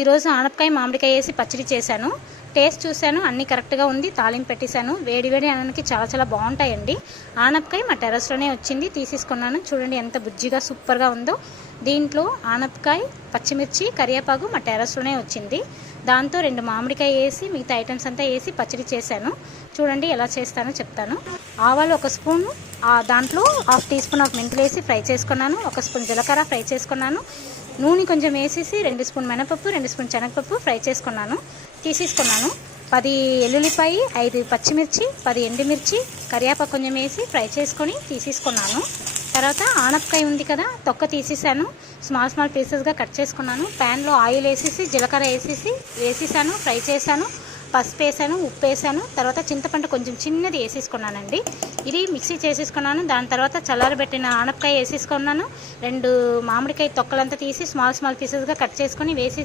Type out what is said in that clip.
ఈరోజు ఆనపకాయ మామిడికాయ వేసి పచ్చడి చేశాను. టేస్ట్ చూశాను, అన్నీ కరెక్ట్గా ఉంది. తాలింపు పెట్టేశాను. వేడి వేడి అన్నానికి చాలా చాలా బాగుంటాయండి. ఆనపకాయ మా టెర్రస్లోనే వచ్చింది, తీసేసుకున్నాను. చూడండి ఎంత బుజ్జిగా సూపర్గా ఉందో. దీంట్లో ఆనపకాయ, పచ్చిమిర్చి, కరివేపాకు మా టెర్రస్లోనే వచ్చింది. దాంతో 2 మామిడికాయ వేసి మిగతా ఐటమ్స్ అంతా వేసి పచ్చడి చేశాను. చూడండి ఎలా చేస్తానో చెప్తాను. ఆవాలు 1 స్పూను, దాంట్లో 1/2 టీ స్పూన్ ఆఫ్ మెంతులు వేసి ఫ్రై చేసుకున్నాను. 1 స్పూన్ జీలకర్ర ఫ్రై చేసుకున్నాను. నూనె కొంచెం వేసేసి 2 స్పూన్ మినపప్పు, 2 స్పూన్ శనగపప్పు ఫ్రై చేసుకున్నాను. తీసేసుకున్నాను. 10 ఎల్లుల్లిపాయ, 5 పచ్చిమిర్చి, 10 ఎండుమిర్చి, కరివేపాకు కొంచెం వేసి ఫ్రై చేసుకొని తీసేసుకున్నాను. తర్వాత ఆనపకాయ ఉంది కదా, తొక్క తీసేసాను. స్మాల్ పీసెస్గా కట్ చేసుకున్నాను. ప్యాన్లో ఆయిల్ వేసేసి జీలకర్ర వేసేసాను, ఫ్రై చేశాను. పసుపు వేసాను, ఉప్పు వేసాను. తర్వాత చింతపండు కొంచెం చిన్నది వేసేసుకున్నానండి. ఇది మిక్సీ చేసేసుకున్నాను. దాని తర్వాత చల్లారబెట్టిన ఆనపకాయ వేసేసుకున్నాను. 2 మామిడికాయ తొక్కలంతా తీసి స్మాల్ పీసెస్గా కట్ చేసుకొని వేసి